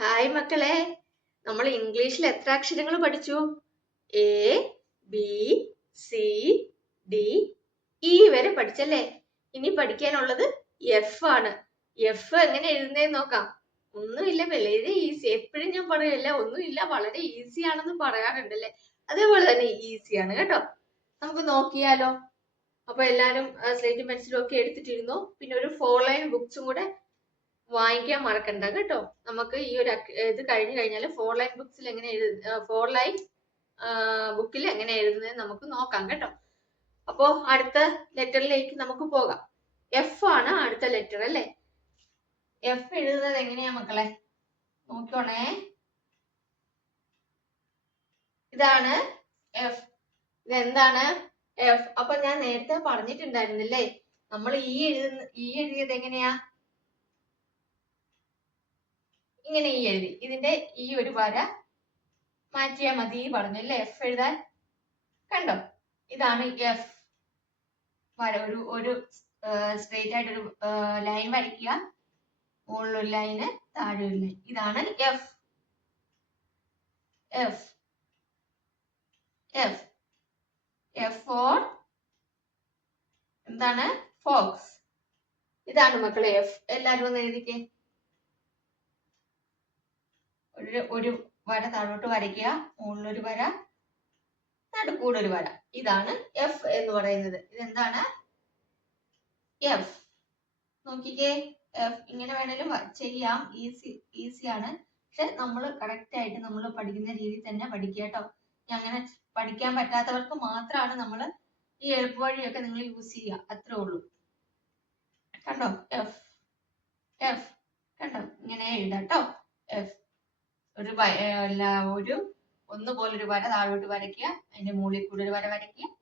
Hi മക്കളെ. നമ്മൾ ഇംഗ്ലീഷിൽ എത്ര അക്ഷരങ്ങൾ പഠിച്ചു? A B C D E വരെ പഠിച്ചല്ലേ? ഇനി പഠിക്കാനുള്ളത് എഫ് ആണ്. എഫ് എങ്ങനെ എഴുതുന്നതെന്ന് നോക്കാം. ഒന്നുമില്ല വളരെ ഈസി എപ്പോഴും ഞാൻ പറയല്ല ഒന്നുമില്ല വളരെ ഈസി ആണെന്ന് പറയാറുണ്ടല്ലേ? അതേപോലെ തന്നെ ഈസി ആണ് കേട്ടോ. നമുക്ക് നോക്കിയാലോ. അപ്പൊ എല്ലാരും സ്ലേറ്റും പെൻസിലും ഒക്കെ എടുത്തിട്ടിരുന്നു. പിന്നെ ഒരു ഫോർ ലൈൻ ബുക്സും കൂടെ വാങ്ങിക്കാൻ മറക്കണ്ട കേട്ടോ? നമുക്ക് ഈ ഒരു ഇത് കഴിഞ്ഞു കഴിഞ്ഞാൽ ഫോർ ലൈൻ ബുക്സിൽ എങ്ങനെ ഫോർ ലൈൻ ബുക്കിൽ എങ്ങനെ എഴുതുന്നത് നമുക്ക് നോക്കാം കേട്ടോ? അപ്പോ അടുത്ത ലെറ്ററിലേക്ക് നമുക്ക് പോകാം. എഫ് ആണ് അടുത്ത ലെറ്റർ അല്ലേ? എഫ് എഴുതുന്നത് എങ്ങനെയാ മക്കളെ? നോക്കണേ ഇതാണ് എഫ് ഇതെന്താണ് എഫ് അപ്പൊ ഞാൻ നേരത്തെ പറഞ്ഞിട്ടുണ്ടായിരുന്നില്ലേ? നമ്മൾ ഈ എഴുതുന്ന ഈ എഴുതിയത് എങ്ങനെയാ? ഇങ്ങനെ ഈ എഴുതി. ഇതിന്റെ ഈ ഒരു വര മാറ്റിയാൽ മതി പറഞ്ഞു അല്ലെ? എഫ് എഴുതാൻ കണ്ടോ? ഇതാണ് എഫ് വര. ഒരു ഒരു സ്ട്രെയിറ്റ് ആയിട്ട് ഒരു ലൈൻ വരയ്ക്കുക. മുകളിലൊരു ലൈന് താഴെ ഒരു ലൈൻ ഇതാണ് F F F F for എന്താണ്? ഫോക്സ് ഇതാണ് മക്കളെ എഫ് എല്ലാവരും ഒന്ന് എഴുതിക്കേ. ഒരു ഒരു വര താഴോട്ട് വരയ്ക്കുക. മുകളിലൊരു വര നടുക്കൂടെ ഒരു വര. ഇതാണ് എഫ് എന്ന് പറയുന്നത്. ഇതെന്താണ്? എഫ് നോക്കിക്കേ. എഫ് ഇങ്ങനെ വേണേലും ചെയ്യാം. ഈസി ഈസിയാണ് പക്ഷെ നമ്മൾ കറക്റ്റ് ആയിട്ട് നമ്മൾ പഠിക്കുന്ന രീതി തന്നെ പഠിക്കുക കേട്ടോ. അങ്ങനെ പഠിക്കാൻ പറ്റാത്തവർക്ക് മാത്രമാണ് നമ്മൾ ഈ എളുപ്പവഴിയൊക്കെ നിങ്ങൾ യൂസ് ചെയ്യുക. അത്രേ ഉള്ളൂ. കണ്ടോ? എഫ് എഫ് കണ്ടോ? ഇങ്ങനെ എഴുതാം കേട്ടോ. എഫ് ഒരു ഒരു ഒന്ന് പോലെ ഒരു വര താഴോട്ട് വരയ്ക്കുക അതിന്റെ മുകളിൽ കൂടെ ഒരു വര വരയ്ക്കുക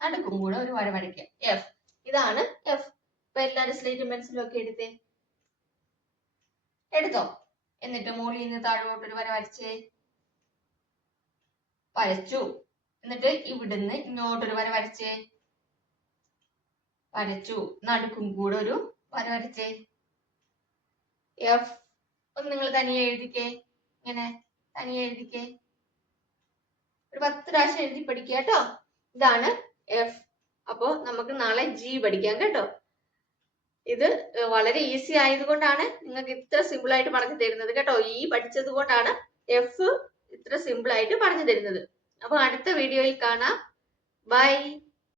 നടുക്കും കൂടെ ഒരു വര വരയ്ക്കുക. എഫ് ഇതാണ് എഫ് ഇപ്പൊ എല്ലാവരും സ്ലേറ്റും പെൻസിലും ഒക്കെ എടുത്തേ. എടുത്തോ? എന്നിട്ട് മുകളിൽ നിന്ന് താഴോട്ട് ഒരു വര വരച്ചേ. വരച്ചു. എന്നിട്ട് ഇവിടുന്ന് ഇങ്ങോട്ടൊരു വര വരച്ചേ. വരച്ചു. നടുക്കും കൂടെ ഒരു വര വരച്ചേ. എഫ് ഒന്ന് നിങ്ങൾ തനിയെ എഴുതിക്കേ. ഇങ്ങനെ തനിയെ എഴുതിക്കേ. ഒരു പത്ത് പ്രാവശ്യം എഴുതി പഠിക്കുക കേട്ടോ. ഇതാണ് എഫ് അപ്പോ നമുക്ക് നാളെ ജി പഠിക്കാം കേട്ടോ. ഇത് വളരെ ഈസി ആയതുകൊണ്ടാണ് നിങ്ങൾക്ക് ഇത്ര സിമ്പിൾ ആയിട്ട് പറഞ്ഞു തരുന്നത് കേട്ടോ. ഈ പഠിച്ചത് കൊണ്ടാണ് എഫ് ഇത്ര സിമ്പിൾ ആയിട്ട് പറഞ്ഞു തരുന്നത്. അപ്പൊ അടുത്ത വീഡിയോയിൽ കാണാം. ബൈ